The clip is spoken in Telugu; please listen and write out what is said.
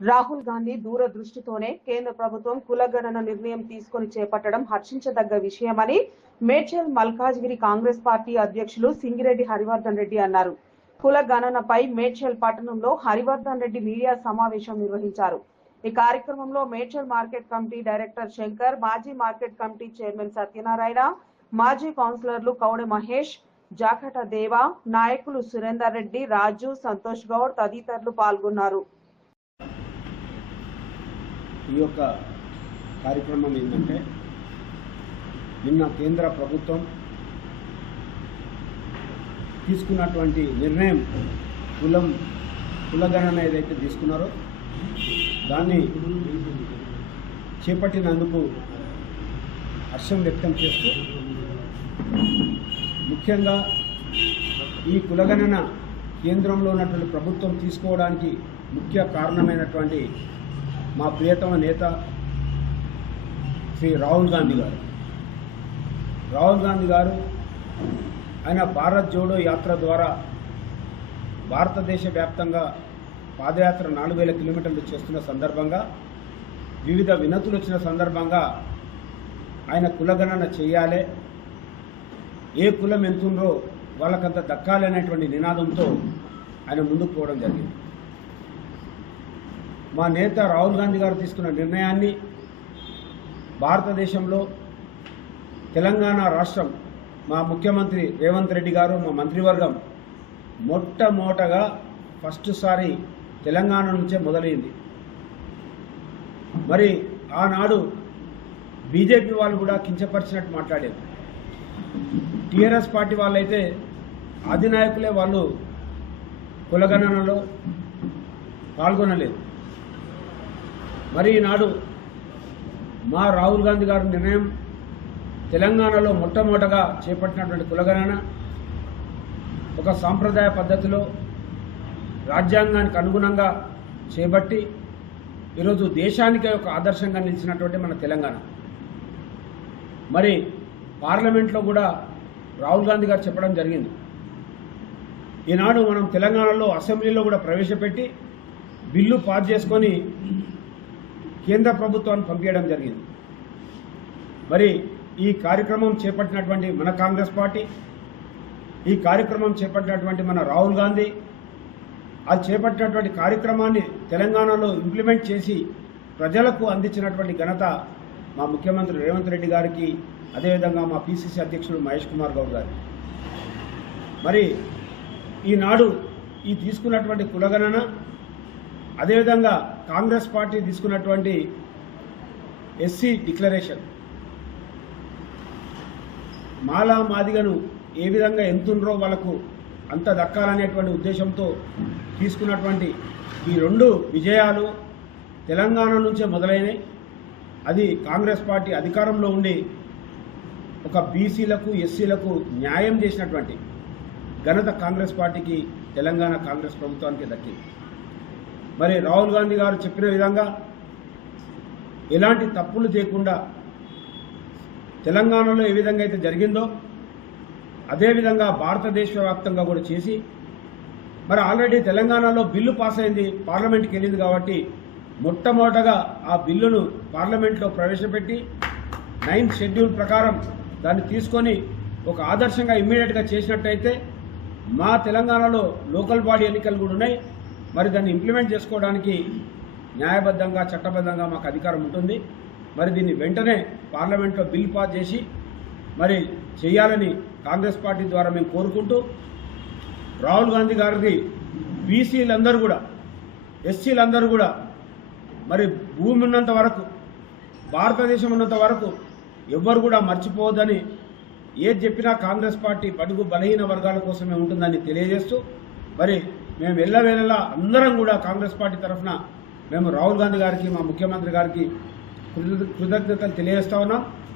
రాహుల్ గాంధీ దూరదృష్టితోనే కేంద్ర ప్రభుత్వం కులగణన నిర్ణయం తీసుకొని చేపట్టడం హర్షించదగ్గ విషయమని మేడ్చల్ మల్కాజ్గిరి కాంగ్రెస్ పార్టీ అధ్యక్షులు సింగిరెడ్డి హరివర్ధన్ రెడ్డి అన్నారు. కుల గణనపై మేడ్చల్ పట్టణంలో హరివర్ధన్ రెడ్డి మీడియా సమావేశం నిర్వహించారు. ఈ కార్యక్రమంలో Medchal market committee director Shankar మాజీ మార్కెట్ కమిటీ చైర్మన్ సత్యనారాయణ మాజీ కౌన్సిలర్లు కౌడె మహేష్ జాకట దేవ నాయకులు సురేందర్ రెడ్డి రాజు సంతోష్ గౌడ్ తదితరులు పాల్గొన్నారు. ఈ యొక్క కార్యక్రమం ఏంటంటే నిన్న కేంద్ర ప్రభుత్వం తీసుకున్నటువంటి నిర్ణయం కులం కులగణన ఏదైతే తీసుకున్నారో దాన్ని చేపట్టినందుకు హర్షం వ్యక్తం చేస్తూ ముఖ్యంగా ఈ కులగణన కేంద్రంలో ఉన్నటువంటి ప్రభుత్వం తీసుకోవడానికి ముఖ్య కారణమైనటువంటి మా ప్రియతమ నేత శ్రీ రాహుల్ గాంధీ గారు. రాహుల్ గాంధీ గారు ఆయన భారత్ జోడో యాత్ర ద్వారా భారతదేశ వ్యాప్తంగా పాదయాత్ర నాలుగు వేల కిలోమీటర్లు చేస్తున్న సందర్భంగా వివిధ వినతులు వచ్చిన సందర్భంగా ఆయన కులగణన చేయాలి ఏ కులం ఎంతుందో వాళ్ళకంత దక్కాలి అనేటువంటి నినాదంతో ఆయన ముందుకు పోవడం జరిగింది. మా నేత రాహుల్ గాంధీ గారు తీసుకున్న నిర్ణయాన్ని భారతదేశంలో తెలంగాణ రాష్ట్రం మా ముఖ్యమంత్రి రేవంత్ రెడ్డి గారు మా మంత్రివర్గం మొట్టమొదటగా ఫస్ట్ సారి తెలంగాణ నుంచే మొదలైంది. మరి ఆనాడు బీజేపీ వాళ్ళు కూడా కించపరిచినట్టు మాట్లాడారు. టీఆర్ఎస్ పార్టీ వాళ్ళైతే అధినాయకులే వాళ్ళు కులగణనలో పాల్గొనలేదు. మరి ఈనాడు మా రాహుల్ గాంధీ గారి నిర్ణయం తెలంగాణలో మొట్టమొదటగా చేపట్టినటువంటి కులగణన ఒక సాంప్రదాయ పద్ధతిలో రాజ్యాంగానికి అనుగుణంగా చేపట్టి ఈరోజు దేశానికే ఒక ఆదర్శంగా నిలిచినటువంటి మన తెలంగాణ. మరి పార్లమెంట్లో కూడా రాహుల్ గాంధీ గారు చెప్పడం జరిగింది. ఈనాడు మనం తెలంగాణలో అసెంబ్లీలో కూడా ప్రవేశపెట్టి బిల్లు పాస్ చేసుకొని కేంద్ర ప్రభుత్వాన్ని పంపించడం జరిగింది. మరి ఈ కార్యక్రమం చేపట్టినటువంటి మన కాంగ్రెస్ పార్టీ ఈ కార్యక్రమం చేపట్టినటువంటి మన రాహుల్ గాంధీ అది చేపట్టినటువంటి కార్యక్రమాన్ని తెలంగాణలో ఇంప్లిమెంట్ చేసి ప్రజలకు అందించినటువంటి ఘనత మా ముఖ్యమంత్రి రేవంత్ రెడ్డి గారికి అదేవిధంగా మా పిసిసి అధ్యక్షుడు మహేష్ కుమార్ గౌడ్ గారు. మరి ఈనాడు ఈ తీసుకున్నటువంటి కులగణన అదేవిధంగా కాంగ్రెస్ పార్టీ తీసుకున్నటువంటి ఎస్సీ డిక్లరేషన్. మాలా మాదిగను ఏ విధంగా ఎంతుండ్రో వాళ్ళకు అంత దక్కాలనేటువంటి ఉద్దేశంతో తీసుకున్నటువంటి ఈ రెండు విజయాలు తెలంగాణ నుంచే మొదలైనవి అది కాంగ్రెస్ పార్టీ అధికారంలో ఉండి ఒక బీసీలకు ఎస్సీలకు న్యాయం చేసినటువంటి ఘనత కాంగ్రెస్ పార్టీకి తెలంగాణ కాంగ్రెస్ ప్రభుత్వానికి దక్కింది. మరి రాహుల్ గాంధీ గారు చెప్పిన విధంగా ఎలాంటి తప్పులు చేయకుండా తెలంగాణలో ఏ విధంగా అయితే జరిగిందో అదేవిధంగా భారతదేశ వ్యాప్తంగా కూడా చేసి మరి ఆల్రెడీ తెలంగాణలో బిల్లు పాస్ అయింది పార్లమెంట్కి వెళ్ళింది కాబట్టి మొట్టమొదటగా ఆ బిల్లును పార్లమెంట్లో ప్రవేశపెట్టి నైన్త్ షెడ్యూల్ ప్రకారం దాన్ని తీసుకొని ఒక ఆదర్శంగా ఇమ్మీడియట్గా చేసినట్టయితే మా తెలంగాణలో లోకల్ బాడీ ఎన్నికలు కూడా ఉన్నాయి. మరి దాన్ని ఇంప్లిమెంట్ చేసుకోవడానికి న్యాయబద్ధంగా చట్టబద్ధంగా మాకు అధికారం ఉంటుంది. మరి దీన్ని వెంటనే పార్లమెంట్లో బిల్ పాస్ చేసి మరి చేయాలని కాంగ్రెస్ పార్టీ ద్వారా మేము కోరుకుంటూ రాహుల్ గాంధీ గారికి బీసీలందరూ కూడా ఎస్సీలందరూ కూడా మరి భూమి ఉన్నంత వరకు భారతదేశం ఉన్నంత వరకు ఎవ్వరు కూడా మర్చిపోవద్దని ఏది చెప్పినా కాంగ్రెస్ పార్టీ పడుగు బలహీన వర్గాల కోసమే ఉంటుందని తెలియజేస్తూ మరి మేము వెళ్ళవేళలా అందరం కూడా కాంగ్రెస్ పార్టీ తరఫున మేము రాహుల్ గాంధీ గారికి మా ముఖ్యమంత్రి గారికి కృతజ్ఞతలు తెలియజేస్తా ఉన్నాం.